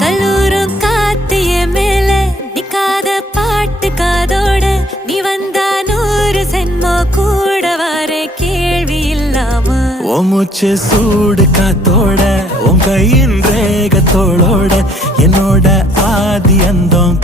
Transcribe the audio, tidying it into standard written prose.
கல்லூரும் காத்திய மேல நிக்காத பாட்டு காதோட நீ வந்தா 100 சென்மோ கூட வர கேள்வி இல்லாம மூச்சு சூடு காத்தோட உன் கையின் ரேகத்தோளோட என்னோட ஆதி அந்தம்